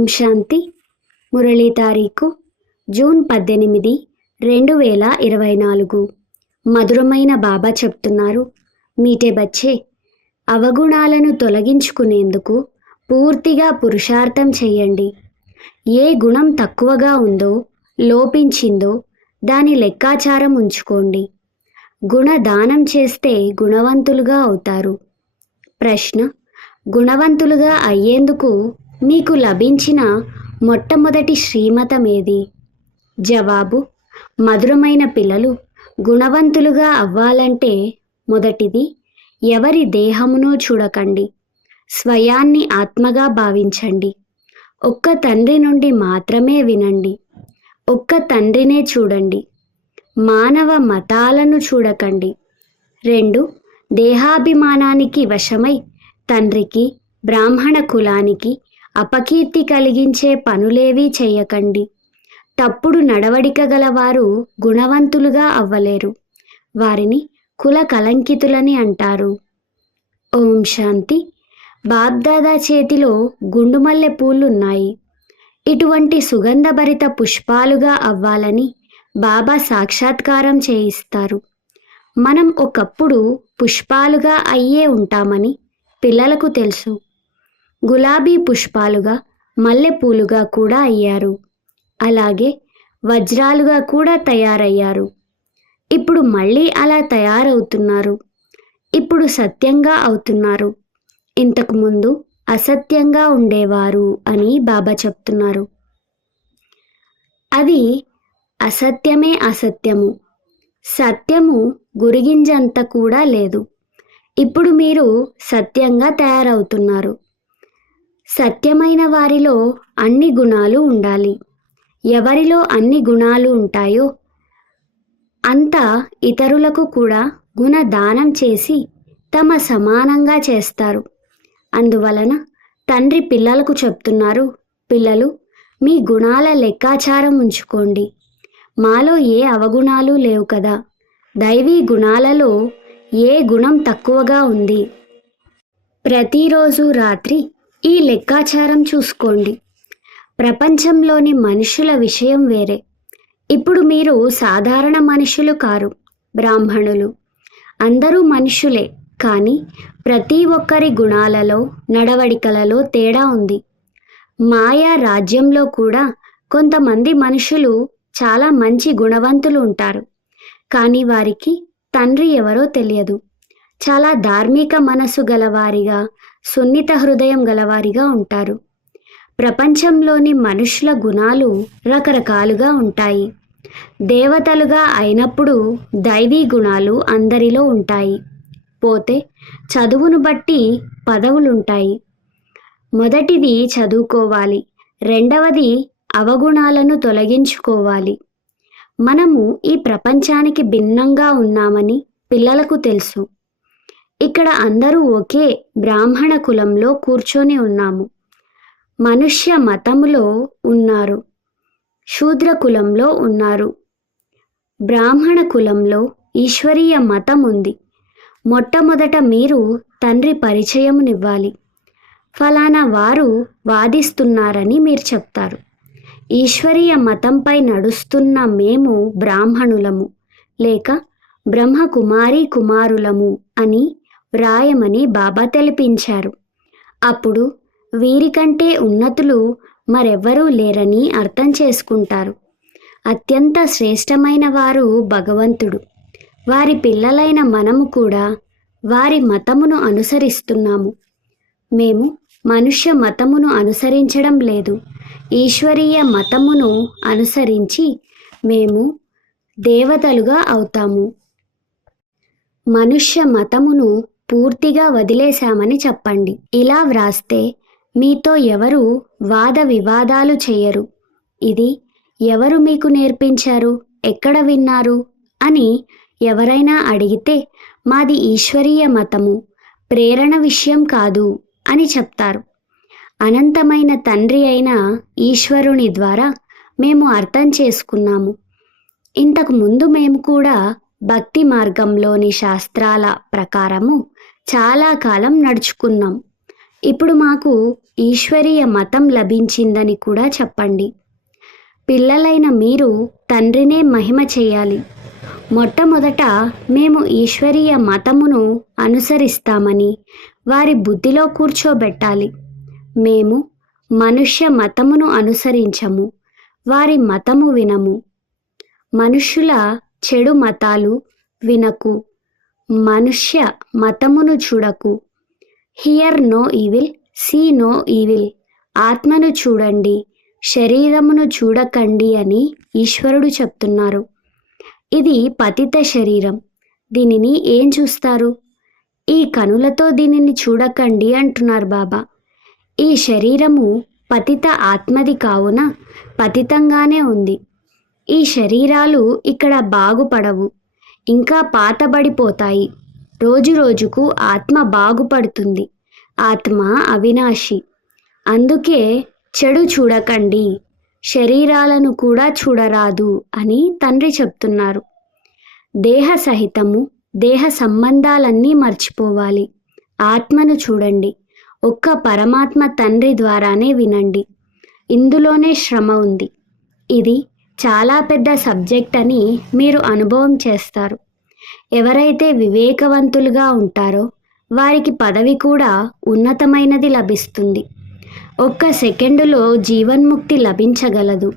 ఓం శాంతి మురళీ తారీఖు జూన్ పద్దెనిమిది రెండు వేల ఇరవై నాలుగు. మధురమైన బాబా చెప్తున్నారు మీటే బచ్చే. అవగుణాలను తొలగించుకునేందుకు పూర్తిగా పురుషార్థం చేయండి ఏ గుణం తక్కువగా ఉందో లోపించిందో దాని లెక్కాచారం ఉంచుకోండి. గుణదానం చేస్తే గుణవంతులుగా అవుతారు. ప్రశ్న గుణవంతులుగా అయ్యేందుకు మీకు లభించిన మొట్టమొదటి శ్రీమతం ఏది జవాబు మధురమైన పిల్లలు గుణవంతులుగా అవ్వాలంటే మొదటిది ఎవరి దేహమునో చూడకండి. స్వయాన్ని ఆత్మగా భావించండి. ఒక్క తండ్రి నుండి మాత్రమే వినండి. ఒక్క తండ్రినే చూడండి. మానవ మతాలను చూడకండి. రెండు దేహాభిమానానికి వశమై తండ్రికి బ్రాహ్మణ కులానికి అపకీర్తి కలిగించే పనులేవీ చేయకండి తప్పుడు నడవడిక గలవారు గుణవంతులుగా అవ్వలేరు. వారిని కుల కలంకితులని అంటారు. ఓం శాంతి. బాబ్దాదా చేతిలో గుండుమల్లె పూలున్నాయి. ఇటువంటి సుగంధభరిత పుష్పాలుగా అవ్వాలని బాబా సాక్షాత్కారం చేయిస్తారు. మనం ఒకప్పుడు పుష్పాలుగా అయ్యే ఉంటామని పిల్లలకు తెలుసు. గులాబీ పుష్పాలుగా మల్లెపూలుగా కూడా అయ్యారు. అలాగే వజ్రాలుగా కూడా తయారయ్యారు. ఇప్పుడు మళ్ళీ అలా తయారవుతున్నారు. ఇప్పుడు సత్యంగా అవుతున్నారు. ఇంతకుముందు అసత్యంగా ఉండేవారు అని బాబా చెప్తున్నారు. అది అసత్యమే అసత్యము. సత్యము గురిగింజంత కూడా లేదు. ఇప్పుడు మీరు సత్యంగా తయారవుతున్నారు. సత్యమైన వారిలో అన్ని గుణాలు ఉండాలి. ఎవరిలో అన్ని గుణాలు ఉంటాయో అంత ఇతరులకు కూడా గుణదానం చేసి తమ సమానంగా చేస్తారు. అందువలన తండ్రి పిల్లలకు చెప్తున్నారు పిల్లలు మీ గుణాల లెక్కాచారం ఉంచుకోండి. మాలో ఏ అవగుణాలు లేవు కదా. దైవీ గుణాలలో ఏ గుణం తక్కువగా ఉంది? ప్రతిరోజు రాత్రి ఈ లెక్కాచారం చూసుకోండి. ప్రపంచంలోని మనుషుల విషయం వేరే. ఇప్పుడు మీరు సాధారణ మనుషులు కారు బ్రాహ్మణులు. అందరూ మనుషులే కానీ ప్రతి ఒక్కరి గుణాలలో నడవడికలలో తేడా ఉంది. మాయా రాజ్యంలో కూడా కొంతమంది మనుషులు చాలా మంచి గుణవంతులు ఉంటారు. కానీ వారికి తండ్రి ఎవరో తెలియదు. చాలా ధార్మిక మనసు గలవారిగా సున్నిత హృదయం గలవారిగా ఉంటారు. ప్రపంచంలోని మనుషుల గుణాలు రకరకాలుగా ఉంటాయి. దేవతలుగా అయినప్పుడు దైవీ గుణాలు అందరిలో ఉంటాయి. పోతే చదువును బట్టి పదవులుంటాయి. మొదటిది చదువుకోవాలి రెండవది అవగుణాలను తొలగించుకోవాలి. మనము ఈ ప్రపంచానికి భిన్నంగా ఉన్నామని పిల్లలకు తెలుసు. ఇక్కడ అందరూ ఒకే బ్రాహ్మణ కులంలో కూర్చొని ఉన్నాము. మనుష్య మతములో ఉన్నారు. శూద్ర కులంలో ఉన్నారు. బ్రాహ్మణ కులంలో ఈశ్వరీయ మతం ఉంది మొట్టమొదట మీరు తండ్రి పరిచయమునివ్వాలి. ఫలానా వారు వాదిస్తున్నారని మీరు చెప్తారు. ఈశ్వరీయ మతంపై నడుస్తున్న మేము బ్రాహ్మణులము లేక బ్రహ్మకుమారి కుమారులము అని వ్రాయమని బాబా తెలిపించారు. అప్పుడు వీరికంటే ఉన్నతులు మరెవ్వరూ లేరని అర్థం చేసుకుంటారు. అత్యంత శ్రేష్టమైన వారు భగవంతుడు. వారి పిల్లలైన మనము కూడా వారి మతమును అనుసరిస్తున్నాము. మేము మనుష్య మతమును అనుసరించడం లేదు. ఈశ్వరీయ మతమును అనుసరించి మేము దేవతలుగా అవుతాము. మనుష్య మతమును పూర్తిగా వదిలేశామని చెప్పండి. ఇలా వ్రాస్తే మీతో ఎవరు వాద వివాదాలు చేయరు. ఇది ఎవరు మీకు నేర్పించారు? ఎక్కడ విన్నారు? అని ఎవరైనా అడిగితే మాది ఈశ్వరీయ మతము ప్రేరణ విషయం కాదు అని చెప్తారు. అనంతమైన తండ్రి అయిన ఈశ్వరుని ద్వారా మేము అర్థం చేసుకున్నాము. ఇంతకు ముందు మేము కూడా భక్తి మార్గంలోని శాస్త్రాల ప్రకారము చాలా కాలం నడుచుకున్నాం. ఇప్పుడు మాకు ఈశ్వరీయ మతం లభించిందని కూడా చెప్పండి. పిల్లలైన మీరు తండ్రినే మహిమ చేయాలి. మొట్టమొదట మేము ఈశ్వరీయ మతమును అనుసరిస్తామని వారి బుద్ధిలో కూర్చోబెట్టాలి. మేము మనుష్య మతమును అనుసరించము వారి మతము వినము. మనుష్యుల చెడు మతాలు వినకు. మనుష్య మతమును చూడకు. Hear no evil see no evil. ఆత్మను చూడండి శరీరమును చూడకండి అని ఈశ్వరుడు చెప్తున్నారు. ఇది పతిత శరీరం. దీనిని ఏం చూస్తారు? ఈ కనులతో దీనిని చూడకండి అంటున్నారు బాబా. ఈ శరీరము పతిత ఆత్మది కావున పతితంగానే ఉంది. ఈ శరీరాలు ఇక్కడ బాగుపడవు. ఇంకా పాతబడిపోతాయి. రోజు రోజుకు ఆత్మ బాగుపడుతుంది. ఆత్మ అవినాశి. అందుకే చెడు చూడకండి. శరీరాలను కూడా చూడరాదు అని తండ్రి చెప్తున్నారు. దేహ సహితము దేహ సంబంధాలన్నీ మర్చిపోవాలి. ఆత్మను చూడండి. ఒక్క పరమాత్మ తండ్రి ద్వారానే వినండి. ఇందులోనే శ్రమ ఉంది. ఇది చాలా పెద్ద సబ్జెక్ట్ అని మీరు అనుభవం చేస్తారు. ఎవరైతే వివేకవంతులుగా ఉంటారో వారికి పదవి కూడా ఉన్నతమైనది లభిస్తుంది. ఒక్క సెకండులో జీవన్ముక్తి లభించగలదు.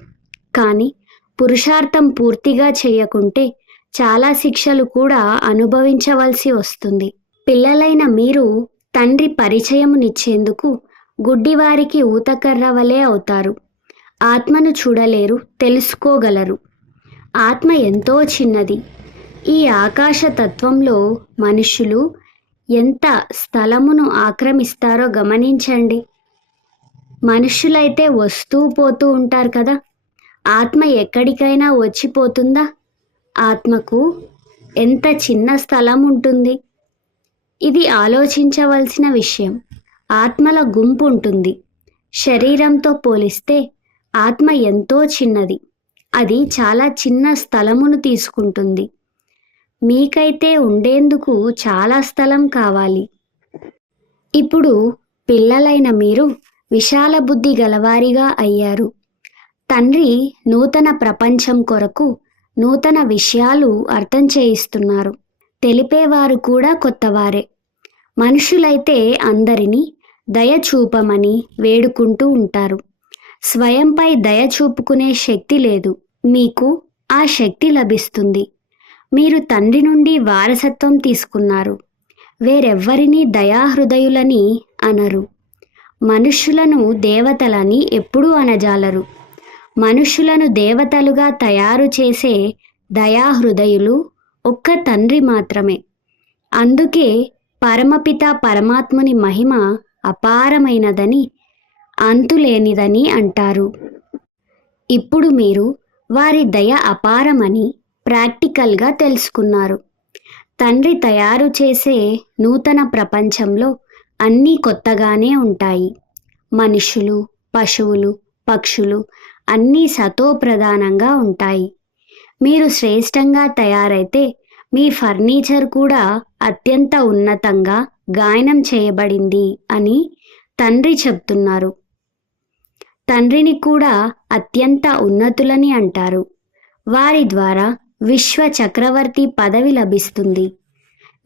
కానీ పురుషార్థం పూర్తిగా చేయకుంటే చాలా శిక్షలు కూడా అనుభవించవలసి వస్తుంది. పిల్లలైన మీరు తండ్రి పరిచయమునిచ్చేందుకు గుడ్డివారికి ఊతకర్ర వలె అవుతారు. ఆత్మను చూడలేరు తెలుసుకోగలరు. ఆత్మ ఎంతో చిన్నది. ఈ ఆకాశ తత్వంలో మనుషులు ఎంత స్థలమును ఆక్రమిస్తారో గమనించండి. మనుషులైతే వస్తూ పోతూ ఉంటారు కదా. ఆత్మ ఎక్కడికైనా వచ్చిపోతుందా? ఆత్మకు ఎంత చిన్న స్థలం ఉంటుంది? ఇది ఆలోచించవలసిన విషయం. ఆత్మల గుంపు ఉంటుంది. శరీరంతో పోలిస్తే ఆత్మ ఎంతో చిన్నది. అది చాలా చిన్న స్థలమును తీసుకుంటుంది. మీకైతే ఉండేందుకు చాలా స్థలం కావాలి. ఇప్పుడు పిల్లలైన మీరు విశాల బుద్ధి గలవారిగా అయ్యారు. తండ్రి నూతన ప్రపంచం కొరకు నూతన విషయాలు అర్థం చేయిస్తున్నారు. తెలిపేవారు కూడా కొత్తవారే. మనుషులైతే అందరినీ దయ చూపమని వేడుకుంటూ ఉంటారు. స్వయంపై దయ చూపుకునే శక్తి లేదు. మీకు ఆ శక్తి లభిస్తుంది. మీరు తండ్రి నుండి వారసత్వం తీసుకున్నారు. వేరెవ్వరినీ దయాహృదయులని అనరు. మనుష్యులను దేవతలని ఎప్పుడూ అనజాలరు. మనుషులను దేవతలుగా తయారు చేసే దయాహృదయులు ఒక్క తండ్రి మాత్రమే. అందుకే పరమపిత పరమాత్ముని మహిమ అపారమైనదని అంతులేనిదని అంటారు. ఇప్పుడు మీరు వారి దయ అపారమని ప్రాక్టికల్గా తెలుసుకున్నారు. తండ్రి తయారు చేసే నూతన ప్రపంచంలో అన్నీ కొత్తగానే ఉంటాయి. మనుషులు పశువులు పక్షులు అన్నీ సతోప్రధానంగా ఉంటాయి. మీరు శ్రేష్టంగా తయారైతే మీ ఫర్నిచర్ కూడా అత్యంత ఉన్నతంగా గాయనం చేయబడింది అని తండ్రి చెప్తున్నారు. తండ్రిని కూడా అత్యంత ఉన్నతులని అంటారు. వారి ద్వారా విశ్వ చక్రవర్తి పదవి లభిస్తుంది.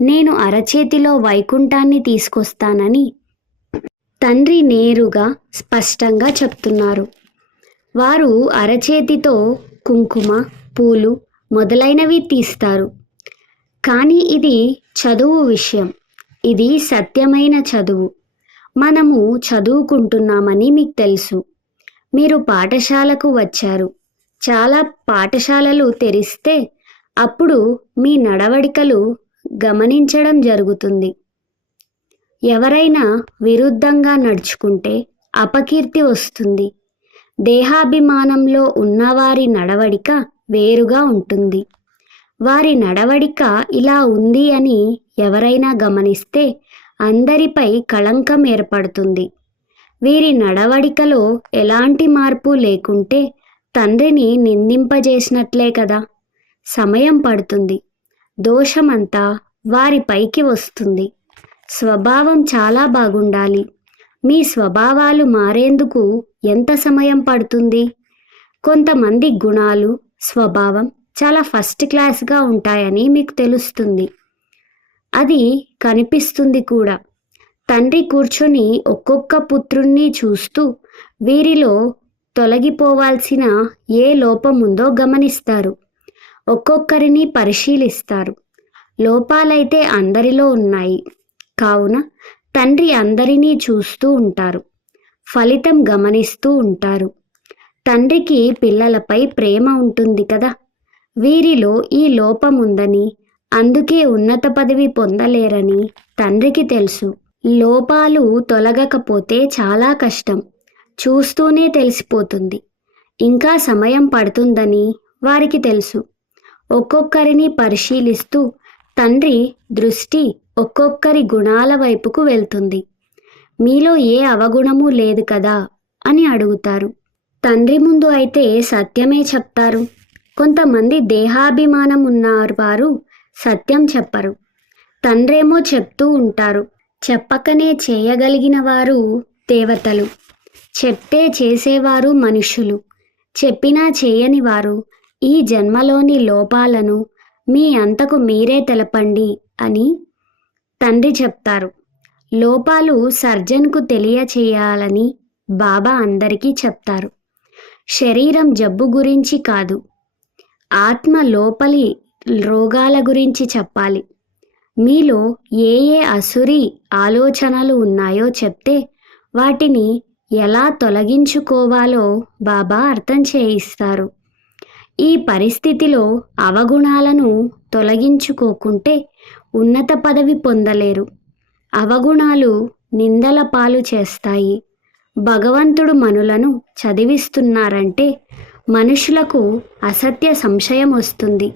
నేను అరచేతిలో వైకుంఠాన్ని తీసుకొస్తానని తండ్రి నేరుగా స్పష్టంగా చెప్తున్నారు. వారు అరచేతితో కుంకుమ పూలు మొదలైనవి తీస్తారు. కానీ ఇది చదువు విషయం. ఇది సత్యమైన చదువు. మనము చదువుకుంటున్నామని మీకు తెలుసు. మీరు పాఠశాలకు వచ్చారు. చాలా పాఠశాలలు తెరిస్తే అప్పుడు మీ నడవడికలు గమనించడం జరుగుతుంది. ఎవరైనా విరుద్ధంగా నడుచుకుంటే అపకీర్తి వస్తుంది. దేహాభిమానంలో ఉన్నవారి నడవడిక వేరుగా ఉంటుంది. వారి నడవడిక ఇలా ఉంది అని ఎవరైనా గమనిస్తే అందరిపై కళంకం ఏర్పడుతుంది. వీరి నడవడికలో ఎలాంటి మార్పు లేకుంటే తండ్రిని నిందింపజేసినట్లే కదా. సమయం పడుతుంది. దోషమంతా వారి పైకి వస్తుంది. స్వభావం చాలా బాగుండాలి. మీ స్వభావాలు మారేందుకు ఎంత సమయం పడుతుంది? కొంతమంది గుణాలు స్వభావం చాలా ఫస్ట్ క్లాస్గా ఉంటాయని మీకు తెలుస్తుంది. అది కనిపిస్తుంది కూడా. తండ్రి కూర్చొని ఒక్కొక్క పుత్రుణ్ణి చూస్తూ వీరిలో తొలగిపోవాల్సిన ఏ లోపముందో ఉందో గమనిస్తారు. ఒక్కొక్కరిని పరిశీలిస్తారు. లోపాలైతే అందరిలో ఉన్నాయి. కావున తండ్రి అందరినీ చూస్తూ ఉంటారు. ఫలితం గమనిస్తూ ఉంటారు. తండ్రికి పిల్లలపై ప్రేమ ఉంటుంది కదా. వీరిలో ఈ లోపం ఉందని అందుకే ఉన్నత పదవి పొందలేరని తండ్రికి తెలుసు. లోపాలు తొలగకపోతే చాలా కష్టం. చూస్తూనే తెలిసిపోతుంది. ఇంకా సమయం పడుతుందని వారికి తెలుసు. ఒక్కొక్కరిని పరిశీలిస్తూ తండ్రి దృష్టి ఒక్కొక్కరి గుణాల వైపుకు వెళ్తుంది. మీలో ఏ అవగుణము లేదు కదా? అని అడుగుతారు. తండ్రి ముందు అయితే సత్యమే చెప్తారు. కొంతమంది దేహాభిమానం ఉన్నారు వారు సత్యం చెప్పరు. తండ్రేమో చెప్తూ ఉంటారు. చెప్పకనే చేయగలిగిన వారు దేవతలు. చెప్తే చేసేవారు మనుషులు. చెప్పినా చేయని వారు ఈ జన్మలోని లోపాలను మీ అంతకు మీరే తెలపండి అని తండ్రి చెప్తారు. లోపాలు సర్జన్కు తెలియచేయాలని బాబా అందరికీ చెప్తారు. శరీరం జబ్బు గురించి కాదు. ఆత్మ లోపలి రోగాల గురించి చెప్పాలి. మీలో ఏ ఏ అసురి ఆలోచనలు ఉన్నాయో చెప్తే వాటిని ఎలా తొలగించుకోవాలో బాబా అర్థం చేయిస్తారు. ఈ పరిస్థితిలో అవగుణాలను తొలగించుకోకుంటే ఉన్నత పదవి పొందలేరు. అవగుణాలు నిందల పాలు చేస్తాయి. భగవంతుడు మనులను చదివిస్తున్నారంటే మనుషులకు అసత్య సంశయం వస్తుంది.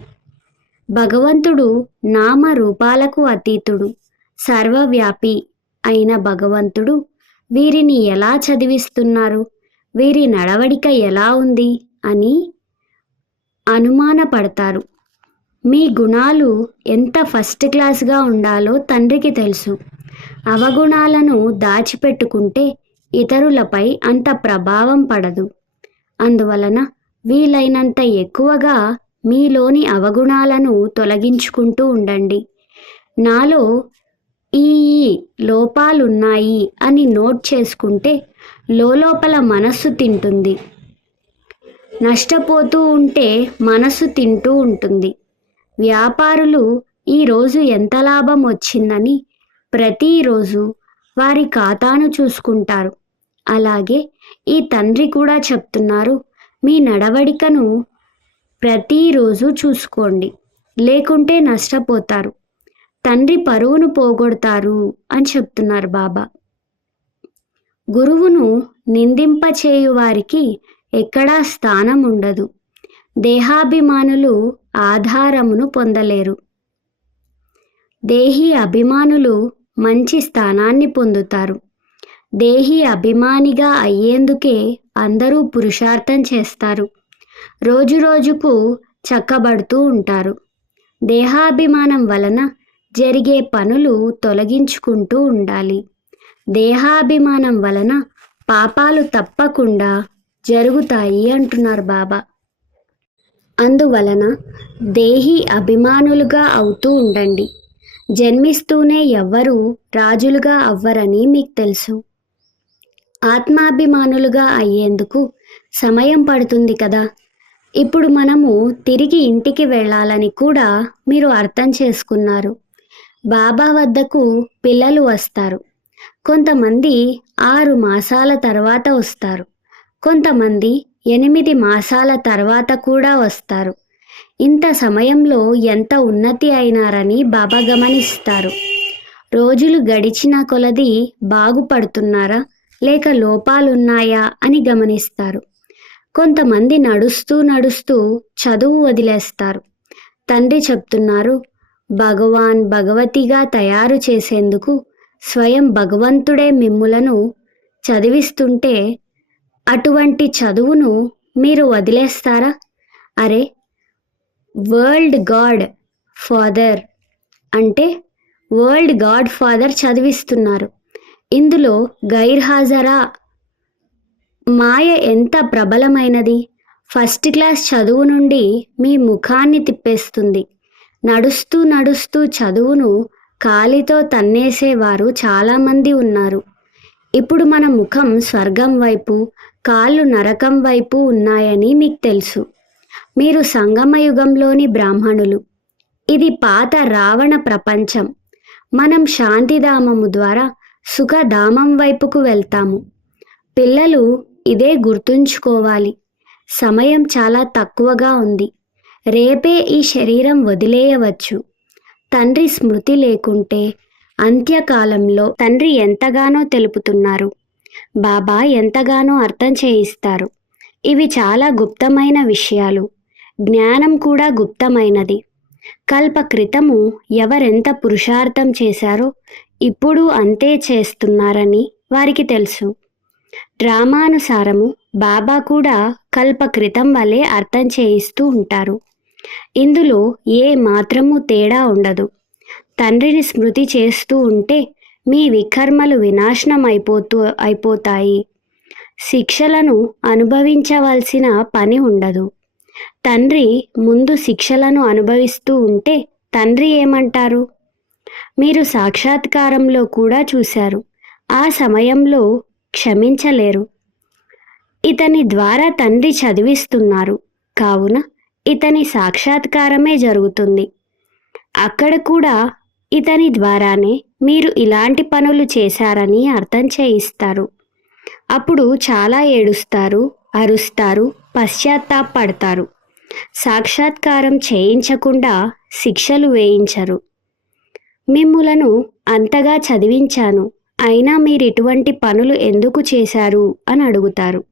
భగవంతుడు నామ రూపాలకు అతీతుడు. సర్వవ్యాపి అయిన భగవంతుడు వీరిని ఎలా చదివిస్తున్నారు? వీరి నడవడిక ఎలా ఉంది? అని అనుమానపడతారు. మీ గుణాలు ఎంత ఫస్ట్ క్లాస్గా ఉండాలో తండ్రికి తెలుసు. అవగుణాలను దాచిపెట్టుకుంటే ఇతరులపై అంత ప్రభావం పడదు. అందువలన వీలైనంత ఎక్కువగా మీలోని అవగుణాలను తొలగించుకుంటూ ఉండండి. నాలో ఈ ఈ లోపాలున్నాయి అని నోట్ చేసుకుంటే లోపల మనస్సు తింటుంది. నష్టపోతూ ఉంటే మనసు తింటూ ఉంటుంది. వ్యాపారులు ఈరోజు ఎంత లాభం వచ్చిందని ప్రతిరోజు వారి ఖాతాను చూసుకుంటారు. అలాగే ఈ తండ్రి కూడా చెప్తున్నారు మీ నడవడికను ప్రతిరోజు చూసుకోండి. లేకుంటే నష్టపోతారు. తండ్రి పరువును పోగొడతారు అని చెప్తున్నారు బాబా. గురువును నిందింపచేయు వారికి ఎక్కడా స్థానం ఉండదు దేహాభిమానులు ఆధారమును పొందలేరు. దేహి అభిమానులు మంచి స్థానాన్ని పొందుతారు. దేహి అభిమానిగా అయ్యేందుకే అందరూ పురుషార్థం చేస్తారు. రోజు రోజుకు చక్కబడుతూ ఉంటారు. దేహాభిమానం వలన జరిగే పనులు తొలగించుకుంటూ ఉండాలి. దేహాభిమానం వలన పాపాలు తప్పకుండా జరుగుతాయి అంటున్నారు బాబా. అందువలన దేహి అభిమానులుగా అవుతూ ఉండండి. జన్మిస్తూనే ఎవ్వరూ రాజులుగా అవ్వరని మీకు తెలుసు. ఆత్మాభిమానులుగా అయ్యేందుకు సమయం పడుతుంది కదా. ఇప్పుడు మనము తిరిగి ఇంటికి వెళ్ళాలని కూడా మీరు అర్థం చేసుకున్నారు. బాబా వద్దకు పిల్లలు వస్తారు. కొంతమంది ఆరు మాసాల తర్వాత వస్తారు. కొంతమంది ఎనిమిది మాసాల తర్వాత కూడా వస్తారు. ఇంత సమయంలో ఎంత ఉన్నతి అయినారని బాబా గమనిస్తారు. రోజులు గడిచిన కొలది బాగుపడుతున్నారా? లేక లోపాలున్నాయా అని గమనిస్తారు. కొంతమంది నడుస్తూ నడుస్తూ చదువు వదిలేస్తారు. తండ్రి చెప్తున్నారు భగవాన్ భగవతిగా తయారు చేసేందుకు స్వయం భగవంతుడే మిమ్ములను చదివిస్తుంటే అటువంటి చదువును మీరు వదిలేస్తారా? అరే వరల్డ్ గాడ్ ఫాదర్ అంటే వరల్డ్ గాడ్ ఫాదర్ చదివిస్తున్నారు. ఇందులో గైర్హాజరా మాయ ఎంత ప్రబలమైనది. ఫస్ట్ క్లాస్ చదువు నుండి మీ ముఖాన్ని తిప్పేస్తుంది. నడుస్తూ నడుస్తూ చదువును కాలితో తన్నేసేవారు చాలామంది ఉన్నారు. ఇప్పుడు మన ముఖం స్వర్గం వైపు కాళ్ళు నరకం వైపు ఉన్నాయని మీకు తెలుసు. మీరు సంగమయుగంలోని బ్రాహ్మణులు. ఇది పాత రావణ ప్రపంచం. మనం శాంతిధామము ద్వారా సుఖధామం వైపుకు వెళ్తాము. పిల్లలు ఇదే గుర్తుంచుకోవాలి. సమయం చాలా తక్కువగా ఉంది. రేపే ఈ శరీరం వదిలేయవచ్చు. తండ్రి స్మృతి లేకుంటే అంత్యకాలంలో తండ్రి ఎంతగానో తెలుపుతున్నారు. బాబా ఎంతగానో అర్థం చేయిస్తారు. ఇవి చాలా గుప్తమైన విషయాలు. జ్ఞానం కూడా గుప్తమైనది. కల్ప క్రితము ఎవరెంత పురుషార్థం చేశారో ఇప్పుడు అంతే చేస్తున్నారని వారికి తెలుసు. డ్రామానుసారము బాబా కూడా కల్పకృతం వలె అర్థం చేయిస్తూ ఉంటారు. ఇందులో ఏ మాత్రము తేడా ఉండదు. తండ్రిని స్మృతి చేస్తూ ఉంటే మీ వికర్మలు వినాశనం అయిపోతూ అయిపోతాయి. శిక్షలను అనుభవించవలసిన పని ఉండదు. తండ్రి ముందు శిక్షలను అనుభవిస్తూ ఉంటే తండ్రి ఏమంటారు? మీరు సాక్షాత్కారంలో కూడా చూశారు. ఆ సమయంలో క్షమించలేరు. ఇతని ద్వారా తండ్రి చదివిస్తున్నారు. కావున ఇతని సాక్షాత్కారమే జరుగుతుంది. అక్కడ కూడా ఇతని ద్వారానే మీరు ఇలాంటి పనులు చేశారని అర్థం చేయిస్తారు. అప్పుడు చాలా ఏడుస్తారు అరుస్తారు పశ్చాత్తాపడతారు సాక్షాత్కారం చేయించకుండా శిక్షలు వేయించరు. మిమ్ములను అంతగా చదివించాను. అయినా మీరు ఇటువంటి పనులు ఎందుకు చేశారు? అని అడుగుతారు.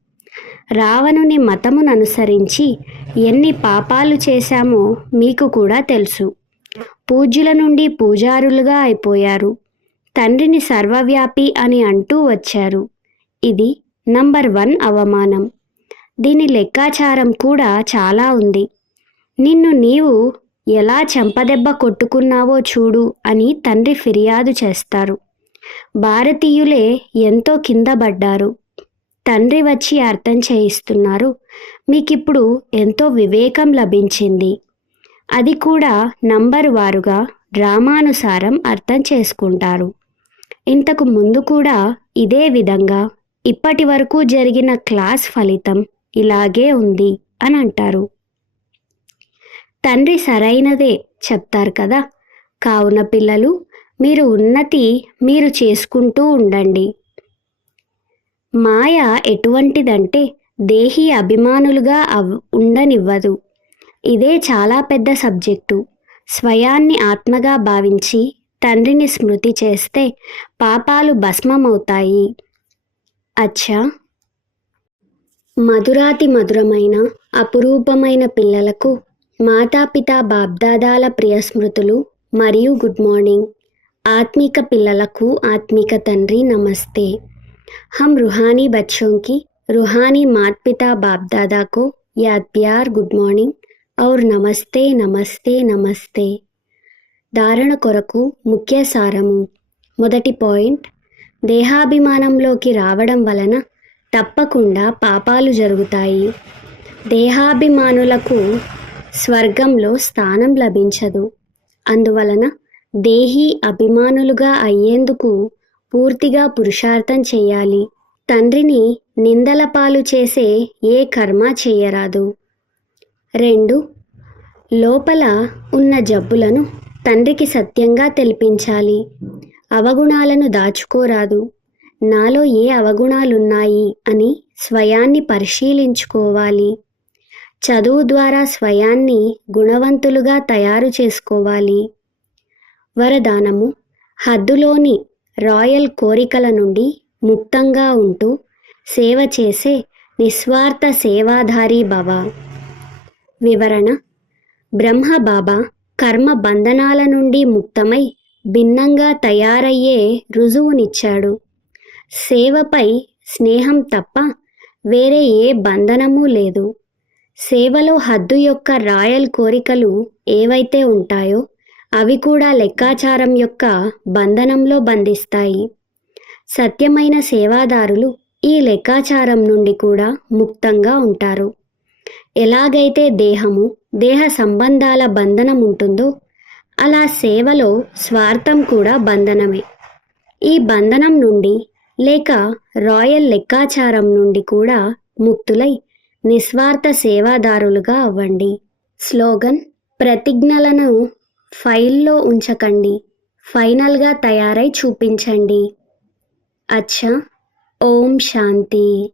రావణుని మతమును అనుసరించి ఎన్ని పాపాలు చేశామో మీకు కూడా తెలుసు. పూజ్యుల నుండి పూజారులుగా అయిపోయారు. తండ్రిని సర్వవ్యాపి అని అంటూ వచ్చారు. ఇది నంబర్ వన్ అవమానం. దీని లెక్కాచారం కూడా చాలా ఉంది. నిన్ను నీవు ఎలా చెంపదెబ్బ కొట్టుకున్నావో చూడు అని తండ్రి ఫిర్యాదు చేస్తారు. భారతీయులే ఎంతో కింద పడ్డారు తండ్రి వచ్చి అర్థం చేయిస్తున్నారు. మీకిప్పుడు ఎంతో వివేకం లభించింది. అది కూడా నంబర్ వారుగా డ్రామానుసారం అర్థం చేసుకుంటారు. ఇంతకు ముందు కూడా ఇదే విధంగా ఇప్పటి వరకు జరిగిన క్లాస్ ఫలితం ఇలాగే ఉంది అని అంటారు. తండ్రి సరైనదే చెప్తారు కదా. కావున పిల్లలు మీరు ఉన్నతి మీరు చేసుకుంటూ ఉండండి. మాయ ఎటువంటిదంటే దేహి అభిమానులుగా అవ్ ఉండనివ్వదు. ఇదే చాలా పెద్ద సబ్జెక్టు. స్వయాన్ని ఆత్మగా భావించి తండ్రిని స్మృతి చేస్తే పాపాలు భస్మమవుతాయి. అచ్చా! మధురాతి మధురమైన అపురూపమైన పిల్లలకు మాతాపిత బాబ్దాదాల ప్రియ స్మృతులు మరియు గుడ్ మార్నింగ్. ఆత్మిక పిల్లలకు ఆత్మిక తండ్రి నమస్తే हम रूहानी बच्चों की रूहानी माता पिता बाप दादा को याद प्यार गुड మార్నింగ్ और నమస్తే నమస్తే నమస్తే ధారణ కొరకు ముఖ్య సారము మొదటి పాయింట్ దేహాభిమానంలోకి రావడం వలన తప్పకుండా పాపాలు జరుగుతాయి దేహాభిమానులకు స్వర్గంలో స్థానం లభించదు అందువలన దేహి అభిమానులుగా అయ్యేందుకు పూర్తిగా పురుషార్థం చేయాలి. తండ్రిని నిందల పాలు చేసే ఏ కర్మ చేయరాదు. రెండు లోపల ఉన్న జబ్బులను తండ్రికి సత్యంగా తెలిపించాలి. అవగుణాలను దాచుకోరాదు. నాలో ఏ అవగుణాలున్నాయి అని స్వయాన్ని పరిశీలించుకోవాలి. చదువు ద్వారా స్వయాన్ని గుణవంతులుగా తయారు చేసుకోవాలి. వరదానము. హద్దులోని రాయల్ కోరికల నుండి ముక్తంగా ఉంటూ సేవ చేసే నిస్వార్థ సేవాధారి భవ వివరణ. బ్రహ్మ బాబా కర్మ బంధనాల నుండి ముక్తమై భిన్నంగా తయారయ్యే రుజువునిచ్చాడు. సేవపై స్నేహం తప్ప వేరే ఏ బంధనము లేదు. సేవలో హద్దు యొక్క రాయల్ కోరికలు ఏవైతే ఉంటాయో అవి కూడా లెక్కాచారం యొక్క బంధనంలో బంధిస్తాయి. సత్యమైన సేవాదారులు ఈ లెక్కాచారం నుండి కూడా ముక్తంగా ఉంటారు. ఎలాగైతే దేహము దేహ సంబంధాల బంధనం ఉంటుందో అలా సేవలో స్వార్థం కూడా బంధనమే. ఈ బంధనం నుండి లేక రాయల్ లెక్కాచారం నుండి కూడా ముక్తులై నిస్వార్థ సేవాదారులుగా అవ్వండి. స్లోగన్ ప్రతిజ్ఞలను ఫైల్లో ఉంచకండి. ఫైనల్గా తయారై చూపించండి. అచ్చా. ఓం శాంతి.